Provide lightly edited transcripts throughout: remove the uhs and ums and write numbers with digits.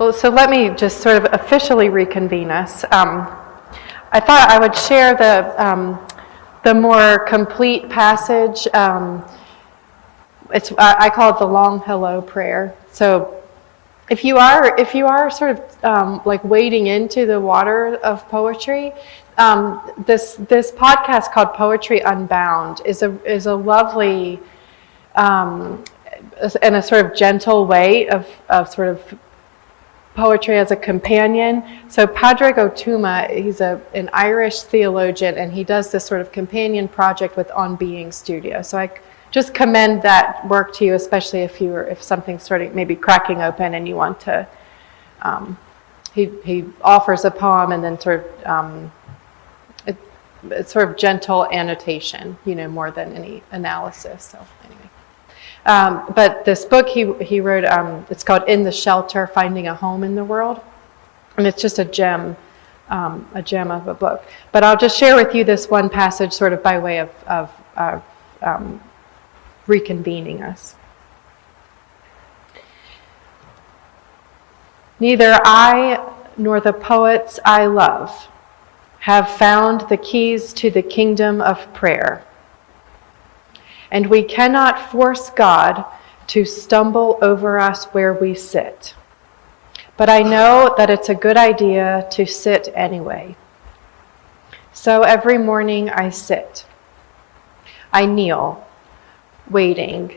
Well, so let me just sort of officially reconvene us. I thought I would share the more complete passage. I call it the long hello prayer. So if you are sort of like wading into the water of poetry, this podcast called Poetry Unbound is a lovely and a sort of gentle way of sort of poetry as a companion. So Padraig Ó Tuama, he's an Irish theologian, and he does this sort of companion project with On Being Studio. So I just commend that work to you, especially if something's sort of maybe cracking open and you want to. He offers a poem and then it's sort of gentle annotation, more than any analysis. So anyway. But this book he wrote, it's called In the Shelter, Finding a Home in the World. And it's just a gem of a book. But I'll just share with you this one passage sort of by way of reconvening us. Neither I nor the poets I love have found the keys to the kingdom of prayer. And we cannot force God to stumble over us where we sit. But I know that it's a good idea to sit anyway. So every morning I sit. I kneel, waiting,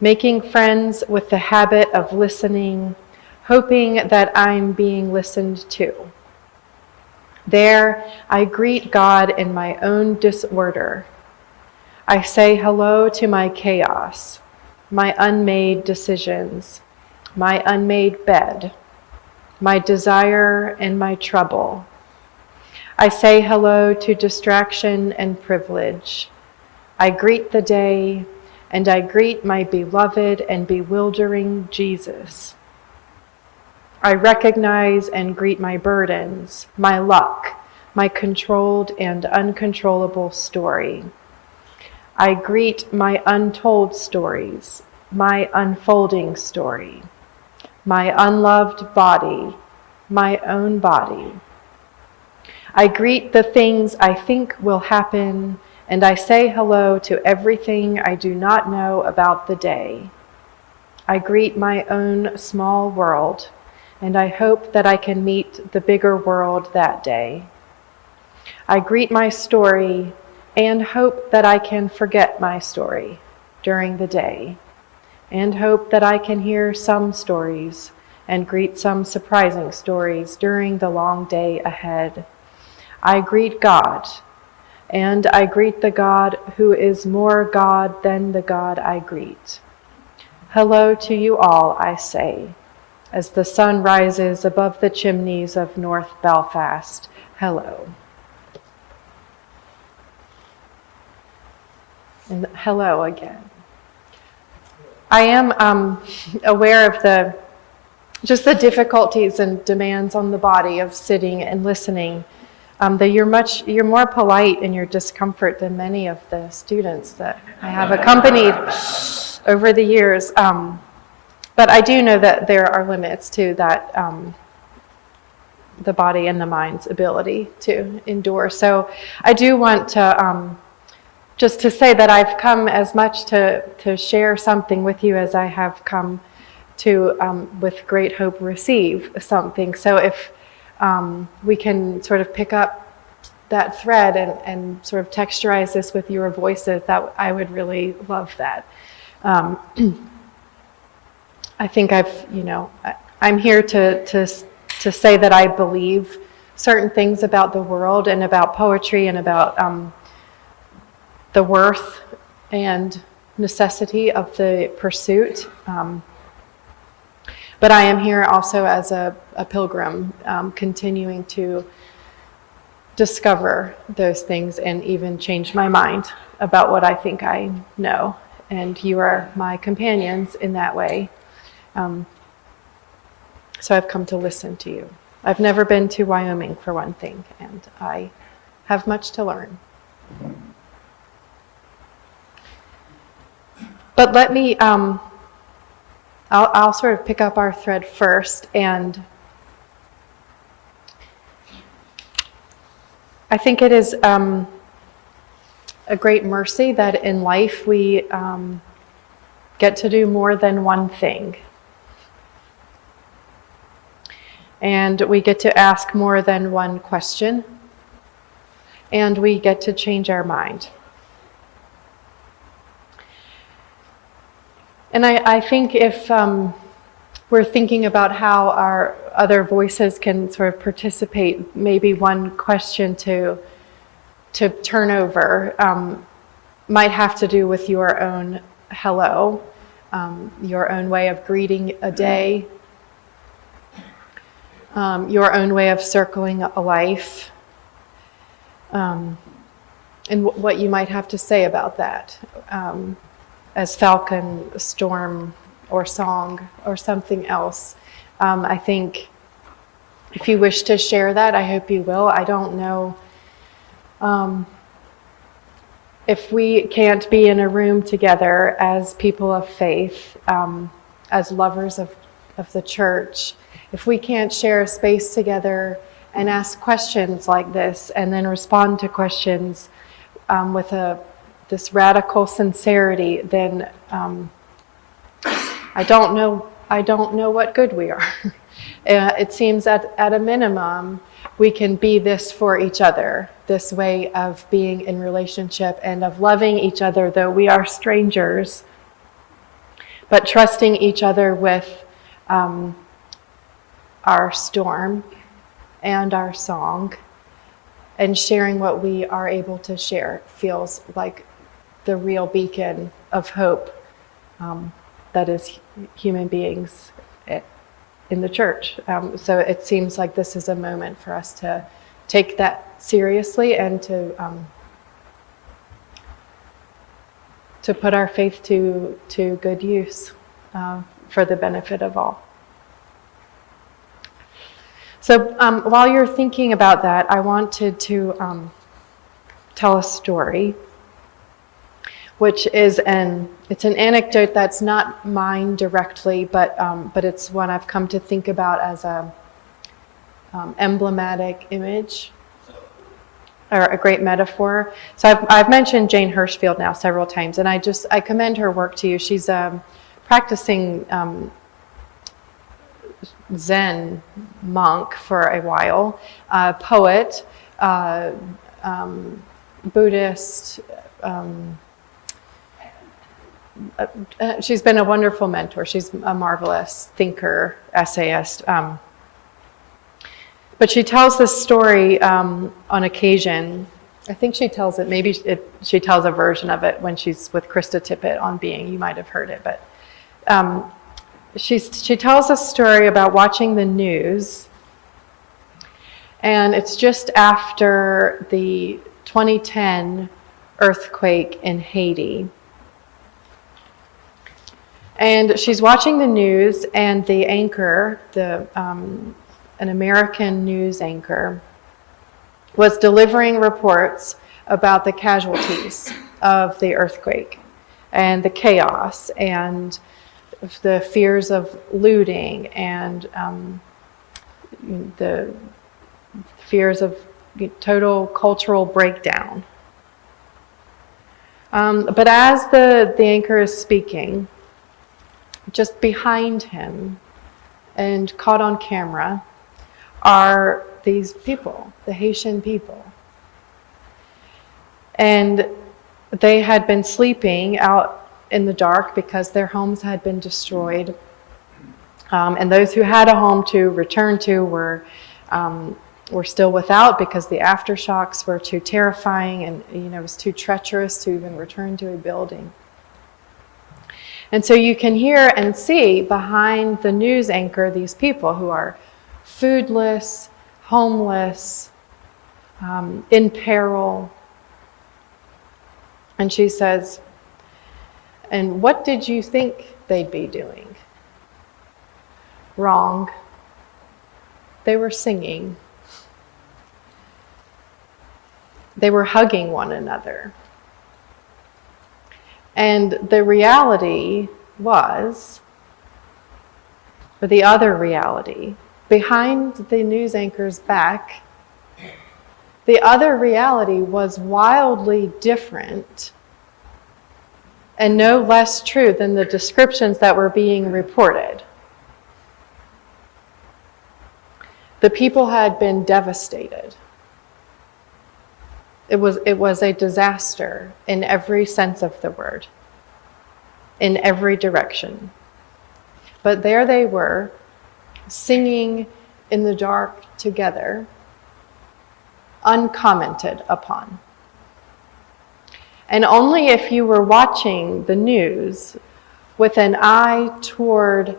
making friends with the habit of listening, hoping that I'm being listened to. There I greet God in my own disorder. I say hello to my chaos, my unmade decisions, my unmade bed, my desire and my trouble. I say hello to distraction and privilege. I greet the day, and I greet my beloved and bewildering Jesus. I recognize and greet my burdens, my luck, my controlled and uncontrollable story. I greet my untold stories, my unfolding story, my unloved body, my own body. I greet the things I think will happen, and I say hello to everything I do not know about the day. I greet my own small world, and I hope that I can meet the bigger world that day. I greet my story and hope that I can forget my story during the day, and hope that I can hear some stories and greet some surprising stories during the long day ahead. I greet God, and I greet the God who is more God than the God I greet. Hello to you all, I say, as the sun rises above the chimneys of North Belfast. Hello. And hello again. I am aware of the difficulties and demands on the body of sitting and listening. That you're more polite in your discomfort than many of the students that I have accompanied over the years. But I do know that there are limits to that, the body and the mind's ability to endure. So I do want to just to say that I've come as much to share something with you as I have come to, with great hope, receive something. So if we can sort of pick up that thread and sort of texturize this with your voices, that I would really love that. I think I'm here to say that I believe certain things about the world and about poetry and about the worth and necessity of the pursuit. But I am here also as a pilgrim, continuing to discover those things and even change my mind about what I think I know. And you are my companions in that way. So I've come to listen to you. I've never been to Wyoming, for one thing, and I have much to learn. But let me, I'll I'll sort of pick up our thread first, and I think it is a great mercy that in life we get to do more than one thing. And we get to ask more than one question. And we get to change our mind. And I think if we're thinking about how our other voices can sort of participate, maybe one question to turn over might have to do with your own hello, your own way of greeting a day, your own way of circling a life, and what you might have to say about that. As falcon, storm, or song, or something else. I think if you wish to share that, I hope you will. I don't know if we can't be in a room together as people of faith, as lovers of the church, if we can't share a space together and ask questions like this and then respond to questions with this radical sincerity, then I don't know what good we are. It seems at a minimum we can be this for each other, this way of being in relationship and of loving each other though we are strangers, but trusting each other with our storm and our song, and sharing what we are able to share feels like the real beacon of hope that is human beings in the church. So it seems like this is a moment for us to take that seriously and to put our faith to good use for the benefit of all. So while you're thinking about that, I wanted to tell a story, which is it's an anecdote that's not mine directly, but it's one I've come to think about as a emblematic image or a great metaphor. So I've mentioned Jane Hirschfield now several times, and I commend her work to you. She's practicing Zen monk for a while, poet, Buddhist. She's been a wonderful mentor. She's a marvelous thinker, essayist. But she tells this story on occasion. I think she tells it, she tells a version of it when she's with Krista Tippett on Being. You might have heard it, but she tells a story about watching the news, and it's just after the 2010 earthquake in Haiti. And she's watching the news, and the anchor, an American news anchor, was delivering reports about the casualties of the earthquake and the chaos and the fears of looting and the fears of total cultural breakdown. But as the anchor is speaking, just behind him and caught on camera are these people, the Haitian people. And they had been sleeping out in the dark because their homes had been destroyed. And those who had a home to return to were still without because the aftershocks were too terrifying and it was too treacherous to even return to a building. And so you can hear and see behind the news anchor these people who are foodless, homeless, in peril. And she says, "And what did you think they'd be doing?" Wrong. They were singing. They were hugging one another. And the reality was or the other reality. Behind the news anchor's back, the other reality was wildly different and no less true than the descriptions that were being reported. The people had been devastated. It was a disaster in every sense of the word, in every direction. But there they were, singing in the dark together, uncommented upon. And only if you were watching the news with an eye toward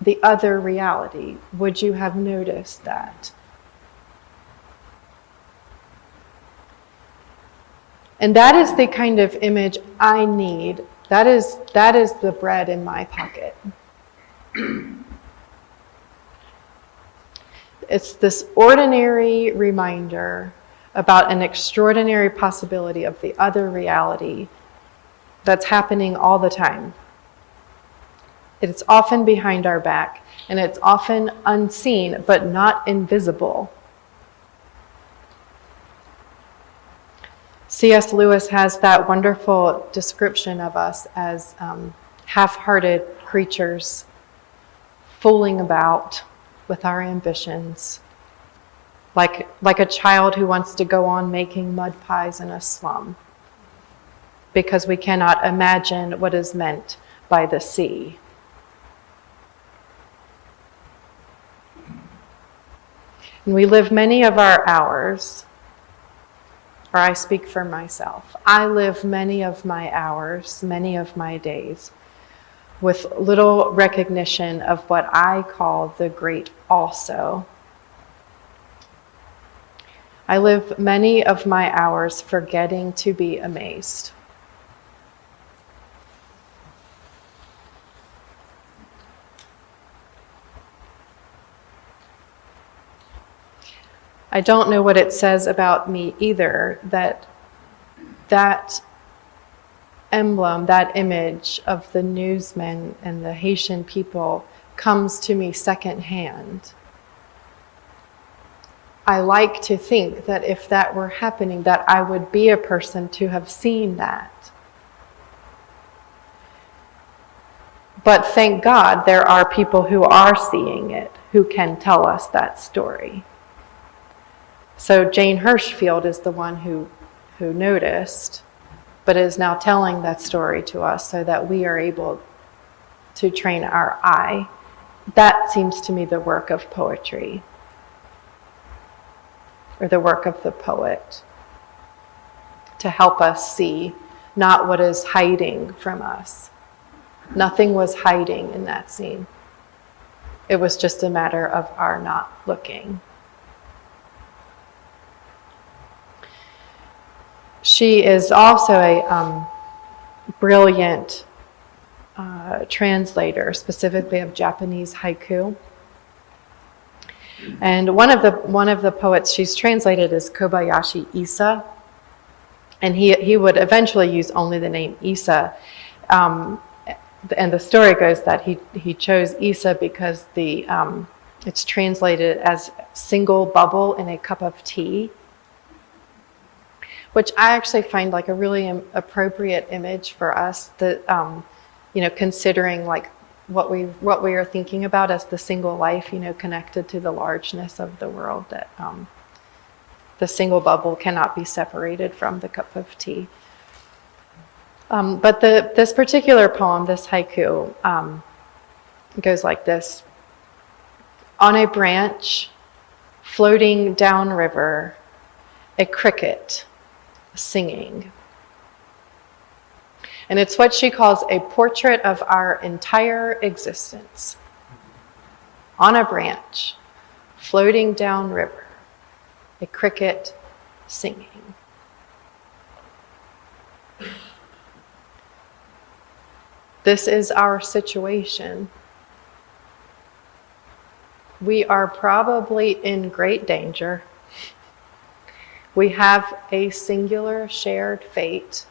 the other reality would you have noticed that. And that is the kind of image I need. That is the bread in my pocket. It's this ordinary reminder about an extraordinary possibility of the other reality that's happening all the time. It's often behind our back, and it's often unseen, but not invisible. C.S. Lewis has that wonderful description of us as half-hearted creatures fooling about with our ambitions, like a child who wants to go on making mud pies in a slum because we cannot imagine what is meant by the sea. And we live many of our hours, or I speak for myself, I live many of my hours, many of my days, with little recognition of what I call the great also. I live many of my hours forgetting to be amazed. I don't know what it says about me either, that emblem, that image of the newsmen and the Haitian people comes to me secondhand. I like to think that if that were happening, that I would be a person to have seen that. But thank God there are people who are seeing it, who can tell us that story. So Jane Hirschfield is the one who noticed, but is now telling that story to us so that we are able to train our eye. That seems to me the work of poetry, or the work of the poet, to help us see not what is hiding from us. Nothing was hiding in that scene. It was just a matter of our not looking. She is also a brilliant translator, specifically of Japanese haiku. And one of the poets she's translated is Kobayashi Issa, and he would eventually use only the name Issa. And the story goes that he chose Issa because it's translated as single bubble in a cup of tea, which I actually find like a really appropriate image for us, that considering like what we are thinking about as the single life, connected to the largeness of the world, that the single bubble cannot be separated from the cup of tea. But this particular poem, this haiku, goes like this. On a branch, floating downriver, a cricket singing. And it's what she calls a portrait of our entire existence. On a branch, floating downriver, a cricket singing. This is our situation. We are probably in great danger. We have a singular shared fate.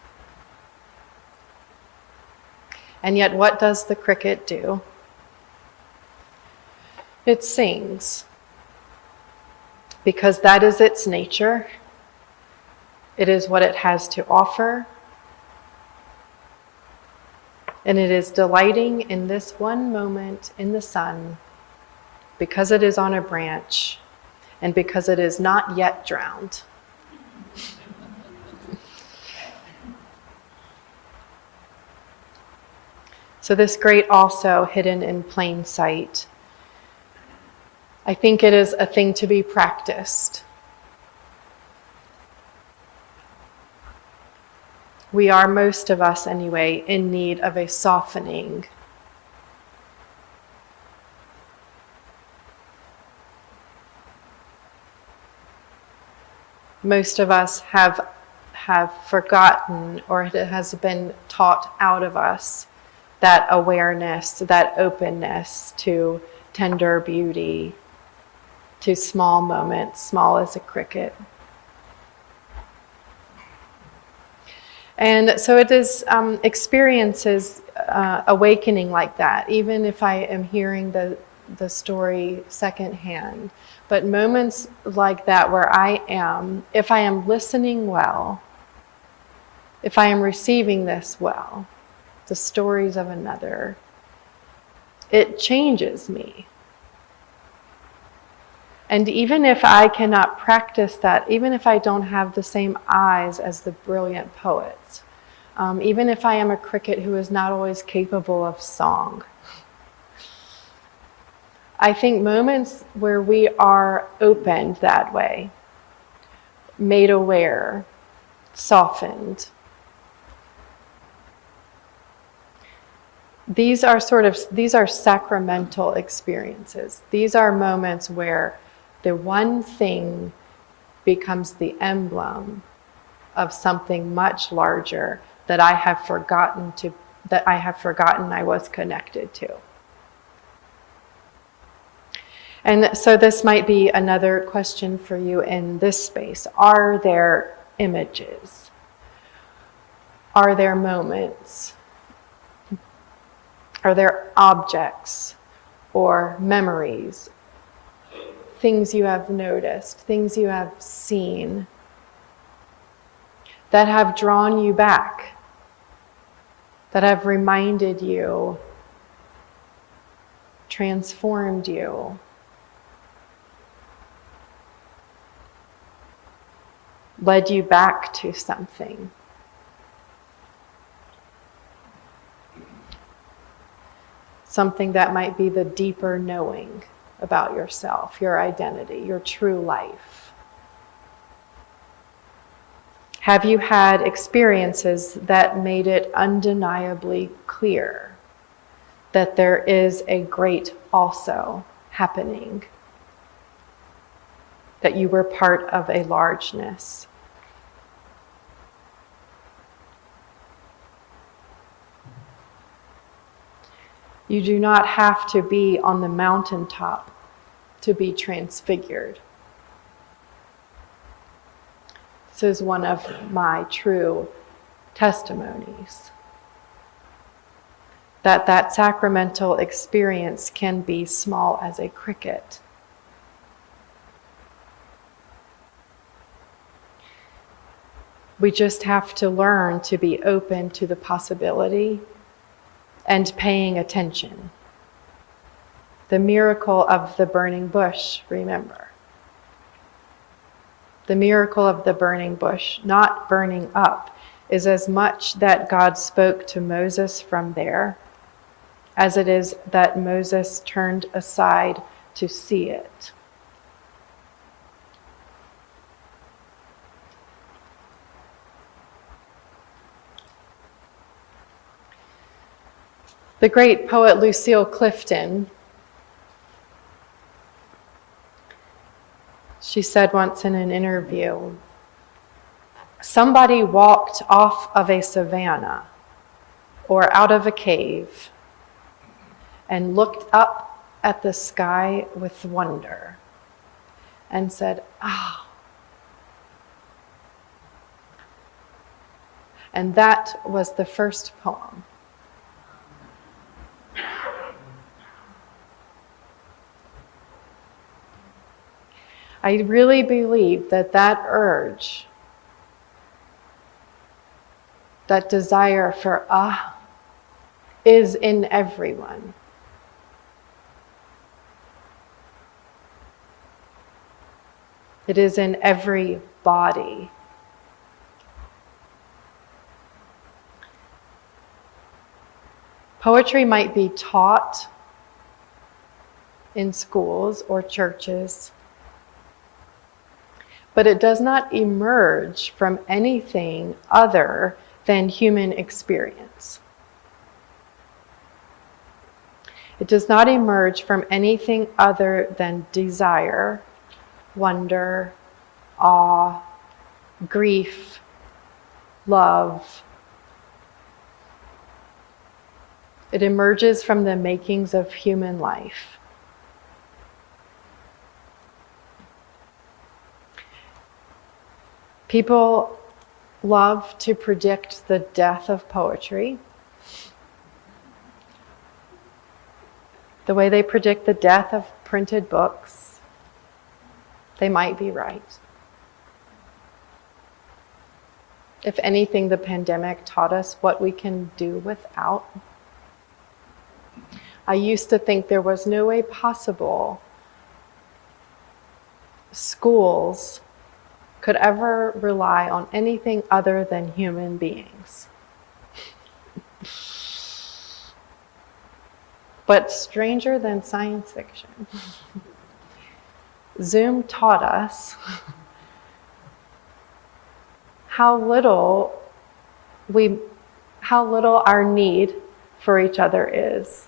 And yet, what does the cricket do? It sings because that is its nature. It is what it has to offer. And it is delighting in this one moment in the sun because it is on a branch and because it is not yet drowned. So this great also hidden in plain sight. I think it is a thing to be practiced. We are, most of us anyway, in need of a softening. Most of us have forgotten, or it has been taught out of us, that awareness, that openness to tender beauty, to small moments, small as a cricket. And so it is experiences awakening like that, even if I am hearing the story secondhand. But moments like that where I am, if I am listening well, if I am receiving this well, the stories of another, it changes me. And even if I cannot practice that, even if I don't have the same eyes as the brilliant poets, even if I am a cricket who is not always capable of song, I think moments where we are opened that way, made aware, softened, these are sacramental experiences. These are moments where the one thing becomes the emblem of something much larger that I have forgotten I was connected to. And so this might be another question for you in this space. Are there images? Are there moments? Are there objects or memories, things you have noticed, things you have seen that have drawn you back, that have reminded you, transformed you, led you back to something? Something that might be the deeper knowing about yourself, your identity, your true life. Have you had experiences that made it undeniably clear that there is a great also happening, that you were part of a largeness? You do not have to be on the mountaintop to be transfigured. This is one of my true testimonies. That sacramental experience can be small as a cricket. We just have to learn to be open to the possibility and paying attention. The miracle of the burning bush, remember. The miracle of the burning bush, not burning up, is as much that God spoke to Moses from there as it is that Moses turned aside to see it. The great poet Lucille Clifton, she said once in an interview, somebody walked off of a savanna or out of a cave and looked up at the sky with wonder and said, "Ah." And that was the first poem. I really believe that urge, that desire for is in everyone. It is in every body. Poetry might be taught in schools or churches, but it does not emerge from anything other than human experience. It does not emerge from anything other than desire, wonder, awe, grief, love. It emerges from the makings of human life. People love to predict the death of poetry. The way they predict the death of printed books, they might be right. If anything, the pandemic taught us what we can do without. I used to think there was no way possible schools could ever rely on anything other than human beings. But stranger than science fiction, Zoom taught us how little our need for each other is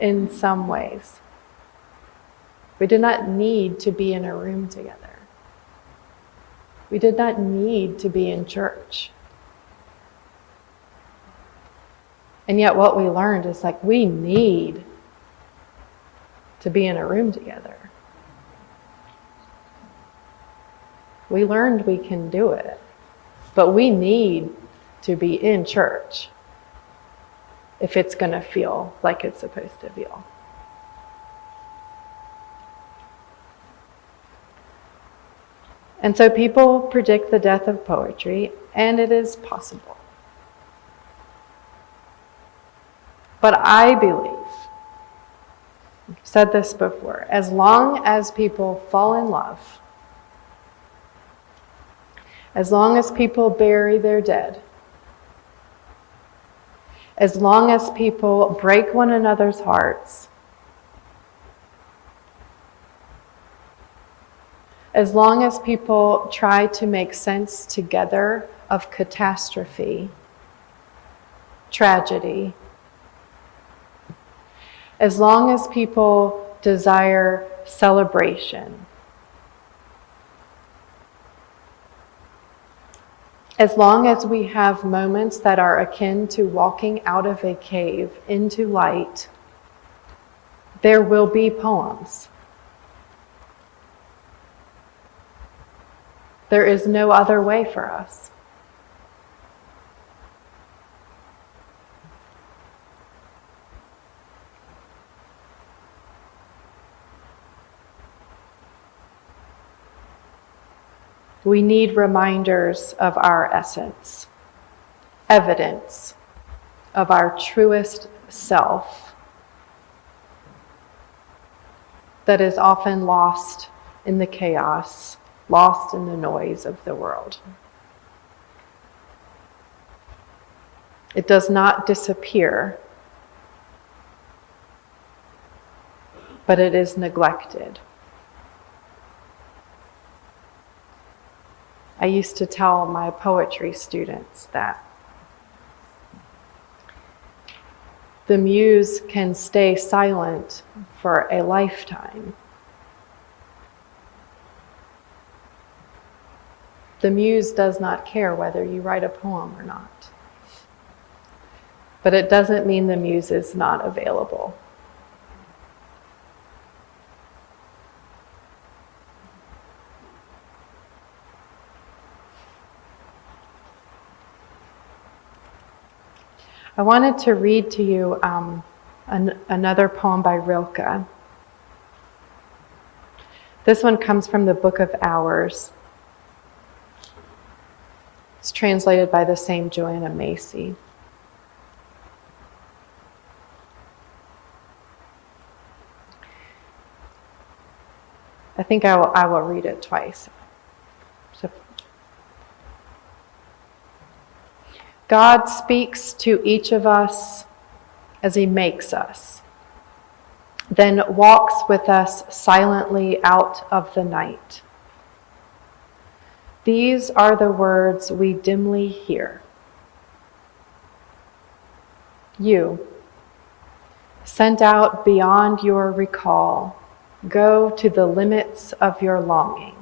in some ways. We did not need to be in a room together. We did not need to be in church. And yet what we learned is like, we need to be in a room together. We learned we can do it, but we need to be in church if it's going to feel like it's supposed to feel. And so people predict the death of poetry, and it is possible. But I believe, I've said this before, as long as people fall in love, as long as people bury their dead, as long as people break one another's hearts, as long as people try to make sense together of catastrophe, tragedy, as long as people desire celebration, as long as we have moments that are akin to walking out of a cave into light, there will be poems. There is no other way for us. We need reminders of our essence, evidence of our truest self that is often lost in the chaos, lost in the noise of the world. It does not disappear, but it is neglected. I used to tell my poetry students that the muse can stay silent for a lifetime. The muse does not care whether you write a poem or not. But it doesn't mean the muse is not available. I wanted to read to you another poem by Rilke This one comes from the Book of Hours. It's translated by the same Joanna Macy. I think I will read it twice. So, God speaks to each of us as he makes us, then walks with us silently out of the night. These are the words we dimly hear. You, sent out beyond your recall, go to the limits of your longing.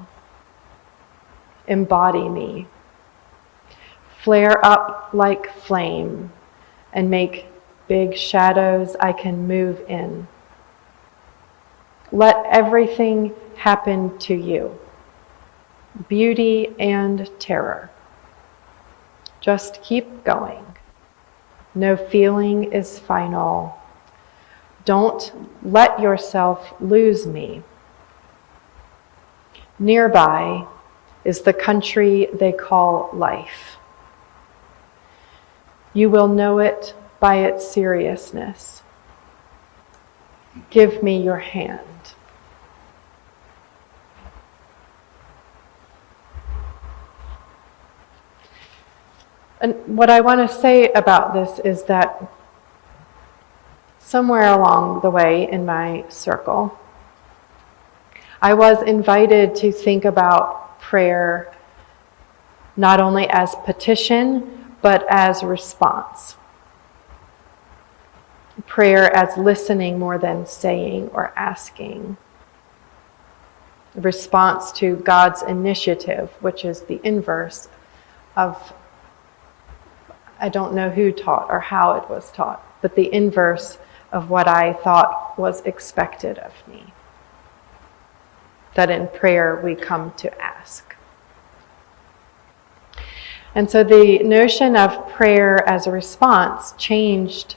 Embody me. Flare up like flame and make big shadows I can move in. Let everything happen to you, beauty and terror. Just keep going. No feeling is final. Don't let yourself lose me. Nearby is the country they call life. You will know it by its seriousness. Give me your hand. And what I want to say about this is that somewhere along the way in my circle, I was invited to think about prayer not only as petition, but as response. Prayer as listening more than saying or asking. Response to God's initiative, which is the inverse of, I don't know who taught or how it was taught, but the inverse of what I thought was expected of me. That in prayer we come to ask. And so the notion of prayer as a response changed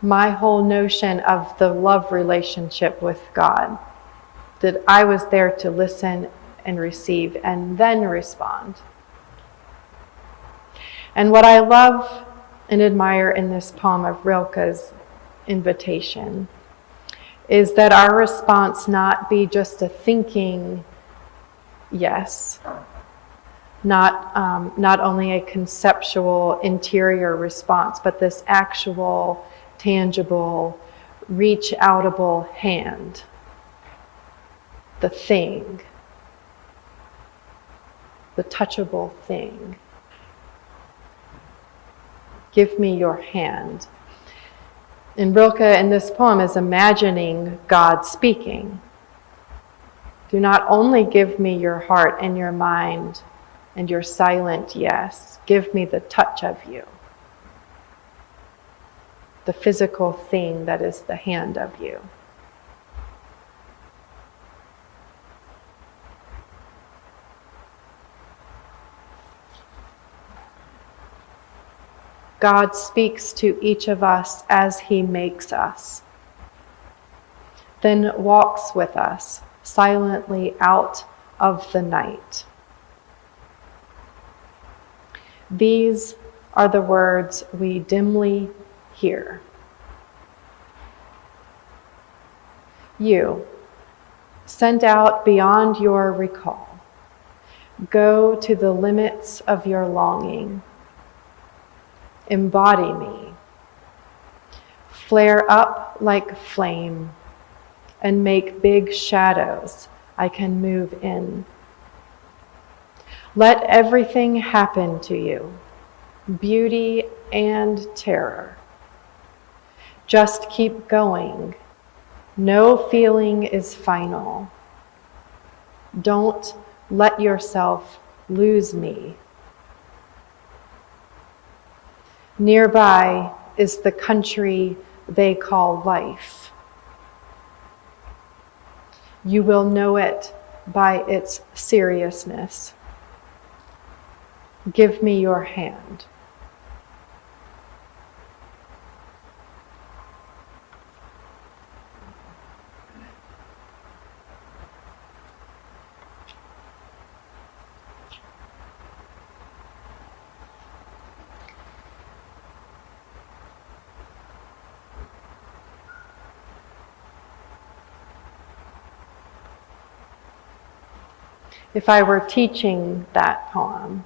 my whole notion of the love relationship with God. That I was there to listen and receive and then respond. And what I love and admire in this poem of Rilke's invitation is that our response not be just a thinking yes, not only a conceptual interior response, but this actual, tangible, reach-outable hand, the thing, the touchable thing. Give me your hand. And Rilke in this poem is imagining God speaking. Do not only give me your heart and your mind and your silent yes, give me the touch of you. The physical thing that is the hand of you. God speaks to each of us as he makes us, then walks with us silently out of the night. These are the words we dimly hear. You, sent out beyond your recall, go to the limits of your longing. Embody me. Flare up like flame and make big shadows I can move in. Let everything happen to you, beauty and terror. Just keep going. No feeling is final. Don't let yourself lose me. Nearby is the country they call life. You will know it by its seriousness. Give me your hand. If I were teaching that poem,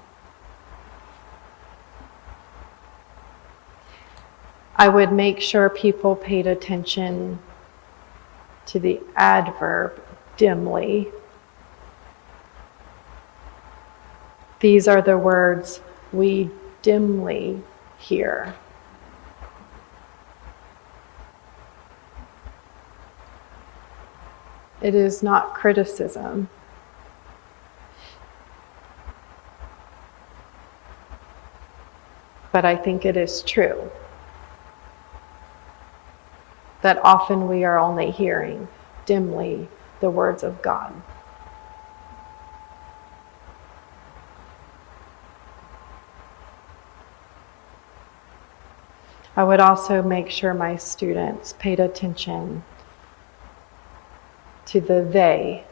I would make sure people paid attention to the adverb dimly. These are the words we dimly hear. It is not criticism. But I think it is true that often we are only hearing dimly the words of God. I would also make sure my students paid attention to the they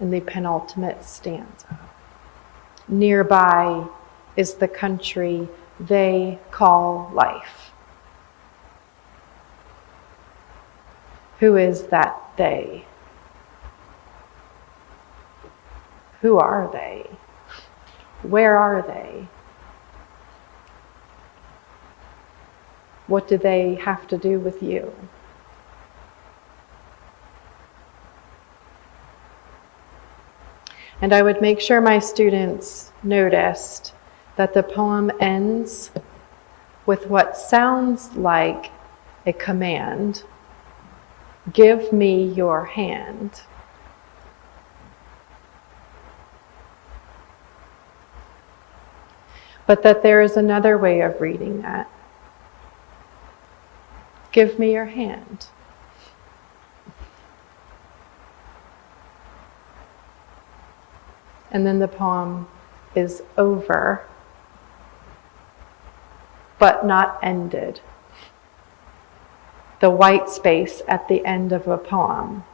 in the penultimate stanza. Nearby is the country they call life. Who is that they? Who are they? Where are they? What do they have to do with you? And I would make sure my students noticed that the poem ends with what sounds like a command. Give me your hand. But that there is another way of reading that. Give me your hand. And then the poem is over, but not ended. The white space at the end of a poem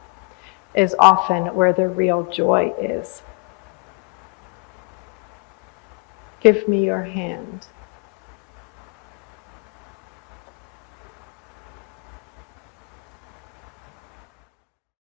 is often where the real joy is. Give me your hand.